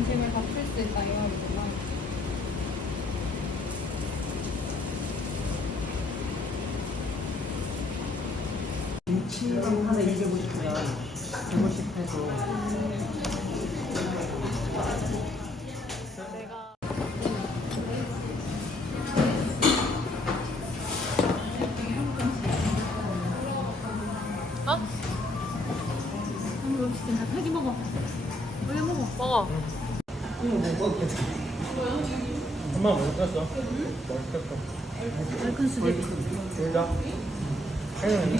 진심을 갚을 수 있다 이 말이구나. 김치랑 하나 얘기해보고 싶으면 150 해서 내가 어? 이거 진짜 자기 먹어. 원래 먹어. 먹어. 엄마 뭐 시켰어? 뭐 시켰어? 얼큰 수제비. 둘 다? 혜는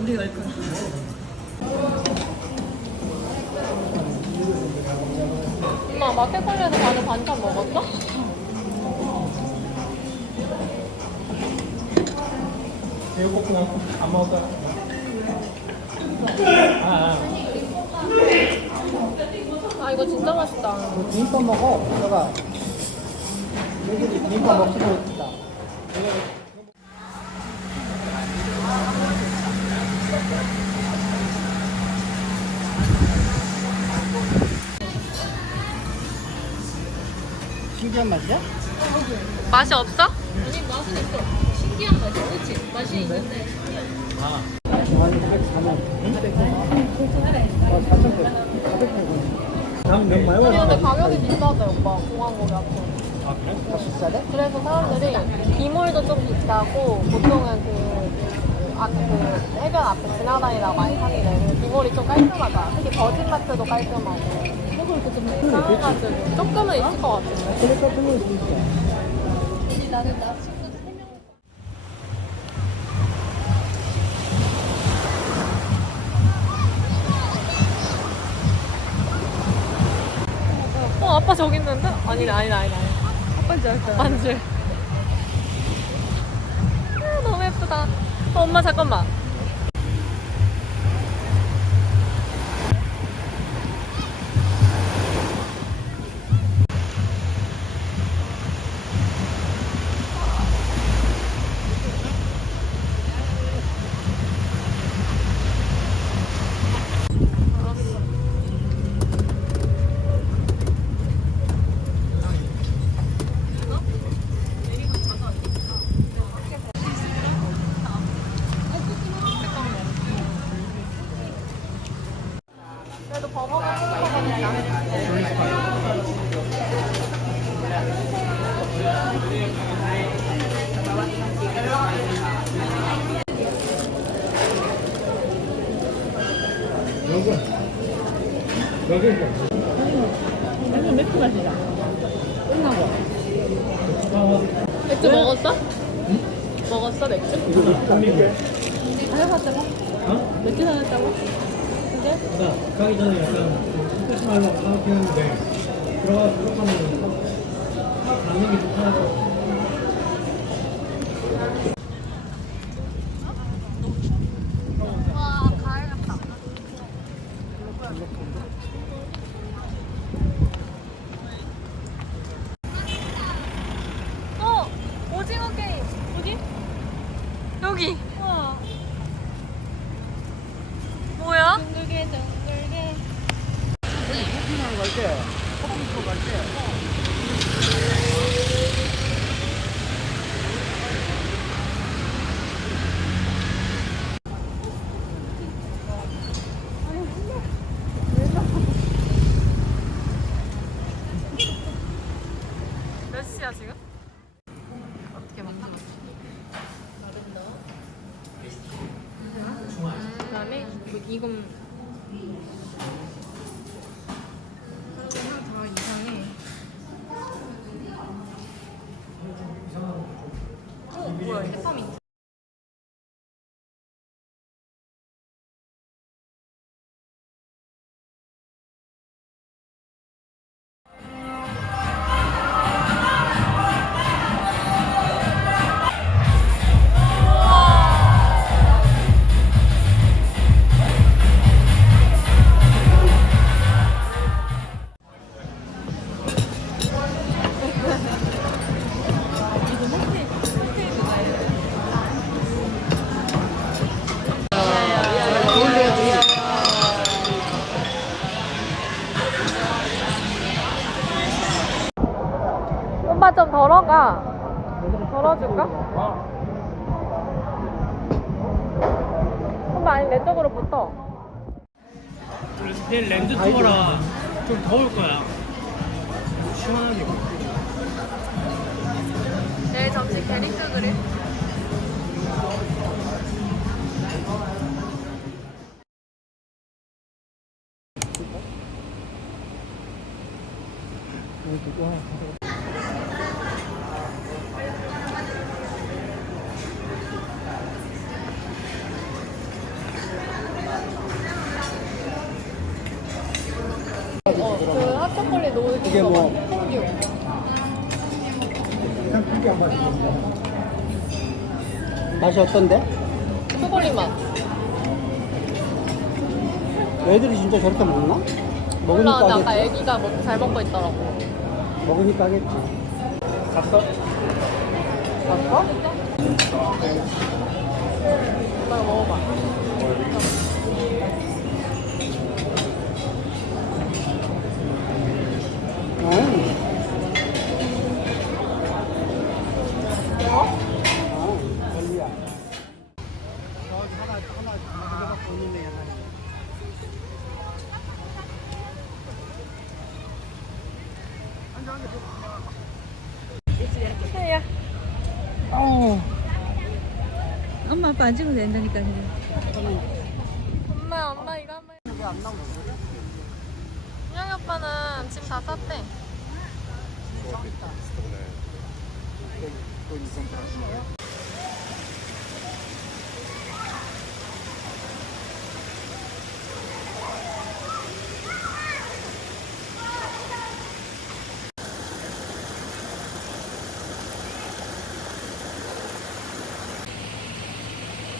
우리 얼큰. 엄마 마켓컬리에서 가는 반찬 먹었어? 제육볶음 안 먹을 거야? 아 이거 진짜 맛있다. 너 비빔밥 먹어. 너가 여기도 비빔밥 먹기로 했다. 신기한 맛이야? 맛이 없어? 아니 맛은 있어. 신기한 맛이야. 그렇지? 맛이 있는데. 아니 104년 4,000원 난면 많이 아니 근데 먹었어. 가격이 비싸대 오빠 공항고기 앞에. 아 그래? 더 비싸대? 그래서 사람들이 비물도 좀 비싸고 보통은 그 해변 앞에 지나다니다가 많이 사는데 비물이 좀 깔끔하다. 특히 버진마트도 깔끔하고. 먹을 거좀 그래가지고 조금은 있을 것 같은데. 그래 같은 거 있어. 나는 나 친구 3명. 아빠 저기 있는데? 아니네. 아빠인 줄 알았다. 반줄. 너무 예쁘다. 엄마 잠깐만. 그래도 버거가 행복하거든요. 여기 완전 맥주 맛이다. 끝나고. 맥주 먹었어? 먹었어 맥주? 이거 몇 분인데? 사셨다고? 어? 맥주 사셨다고? 근데? 나 가기 전에 약간 스페셜 하려고 생각했는데 들어가서 들어가면 가는 게 좋더라고. 와 가야겠다. 오징어 게임 어디? 여기. 와. 뭐야? 둥글게 둥글게. 커피만 갈 때, 커피숍 갈 때. 몇 시야 지금? 어떻게 만들었어? 그다음에 뭐 이건 향 더 이상해. 오빠 좀 덜어가. 덜어줄까? 오빠 아니 내 쪽으로 붙어. 내일 랜드 투어라 좀 더울 거야. 시원하게. 내일 점심 베리크 그릴. 그 핫초콜릿 노을 이게 뭐? 땡큐. 그냥 크게 한 마리. 맛이 어떤데? 초콜릿 맛. 애들이 진짜 저렇게 먹나? 몰라, 먹으니까 근데 아까 하겠지. 애기가 잘 먹고 있더라고. 먹으니까 하겠지. 갔어? 봤어? 오빠 먹어봐. 별리야. 저기 하나 갖고 오는 애 하나. 해야. 엄마 아빠 안 찍어도 된다니까. 엄마 이거 한 번. 왜안 나오는 거야? 준영이 오빠는 짐 다 쌌대.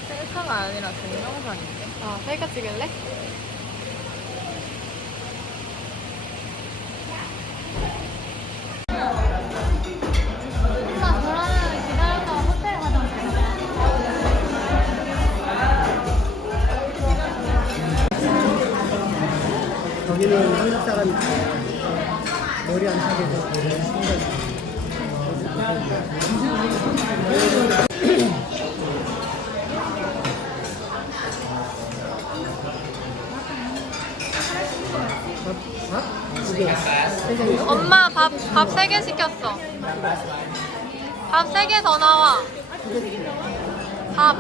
셀카가 아니라 동영상인데. 아, 셀카 찍을래? 엄마 그러면 기다렸다가 호텔 가자. 여기는 한국 사람이 머리 안 타게 해서 엄마 밥 3개 시켰어. 밥 3개 더 나와. 밥.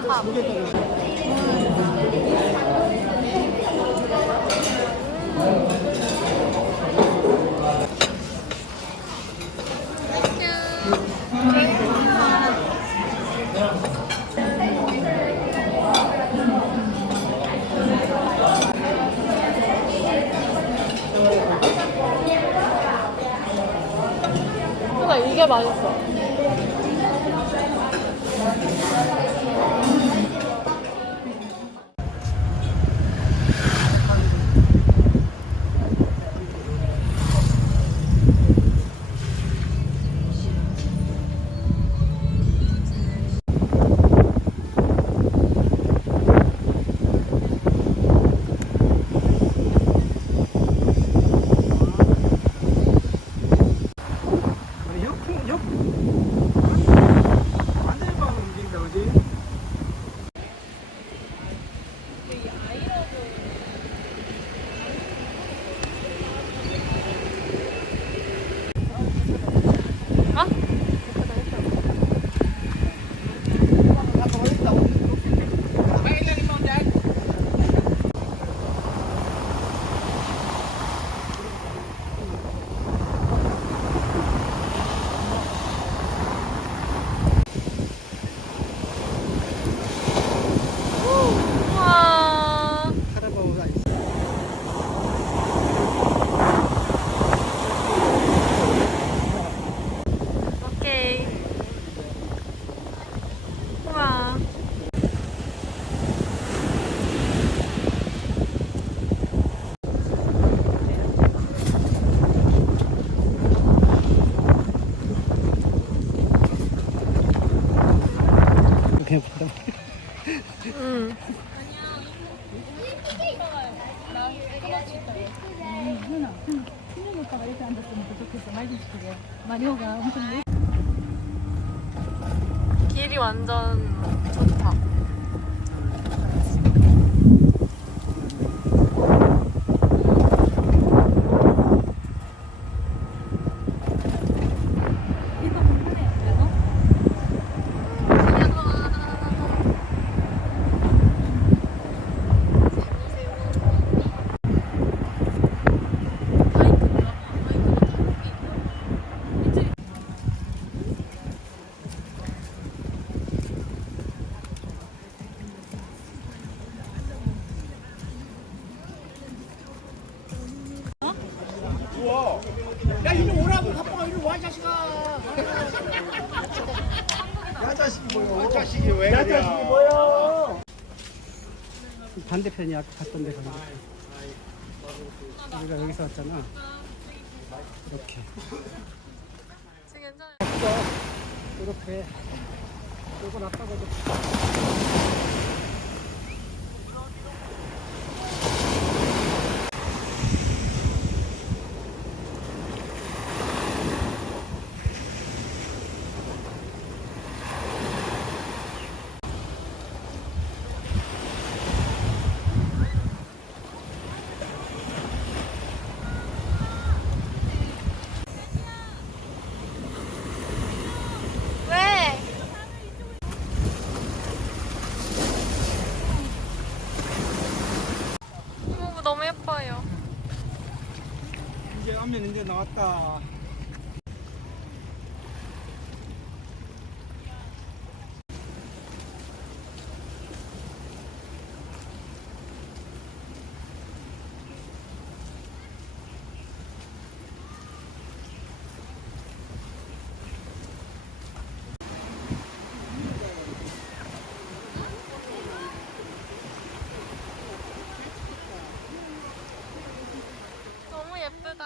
그러니까 이게 맛있어. 우와. 카라바오가 있어. 오케이. 우와. 그냥 바다. 응. 오빠가 이렇게 앉았으면 좋겠어. 말도 시키게. 마리오가 엄청 길이 완전 좋다. 야 이리 오라고 바빠가 이리 와 이 자식아. 야 자식이 뭐야? 자식이 왜 그래? 야 자식이 뭐야? 반대편이 아까 갔던 데 반대편. 우리가 여기서 왔잖아. 이렇게. 지금 괜찮아요. 이렇게. 이거 놨다고도. 왜? 어머, 너무 예뻐요. 이제 안면 이제 나왔다. 너무 예쁘다.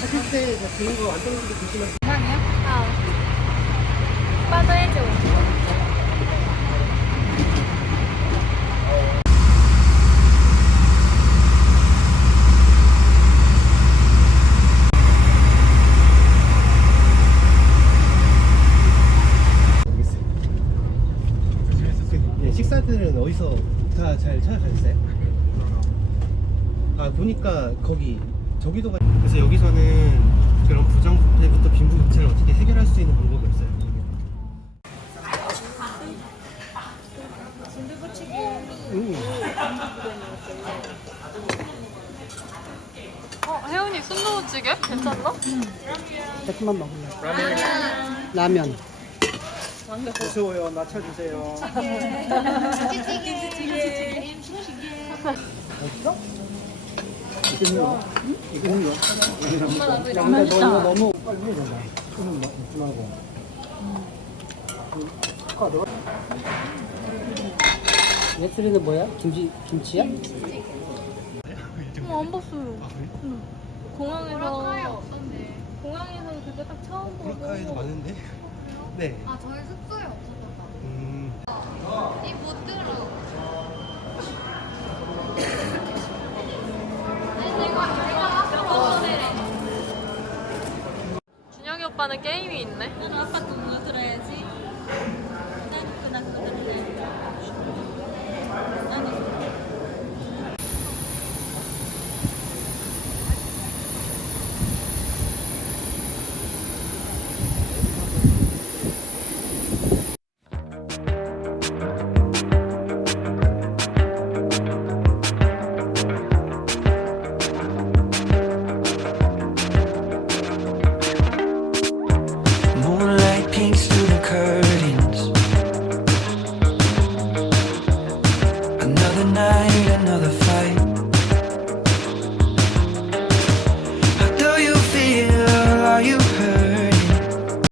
사실 때 드는 거 안 떨어지게 조심하세요. 오빠도 해줘. 식사들은 어디서 다 잘 찾아가셨어요? 아 보니까 거기 저기도가 그래서 여기서는 그런 부정부패부터 빈부격차를 어떻게 해결할 수 있는 방법이 없어요. 혜은이 순두부찌개? 괜찮나? 조금만 먹을래. 라면. 무서워요. 낮춰주세요. 이거 근데 너 너무 빨리 해야 된다. 손은 먹지 말고. 예슬이는 뭐야? 김치야? 안 봤어요. 공항에서 공항에서는 그때 딱 처음 보고. 브라카에도 많은데? 네. 아 저희 숙소에 없었던 이못 들어. 준영이 오빠는 게임이 있네. 나도 아빠 돈으로 들어야지. 나 그거 들래. Moonlight peeks through the curtains. Another night, another fight.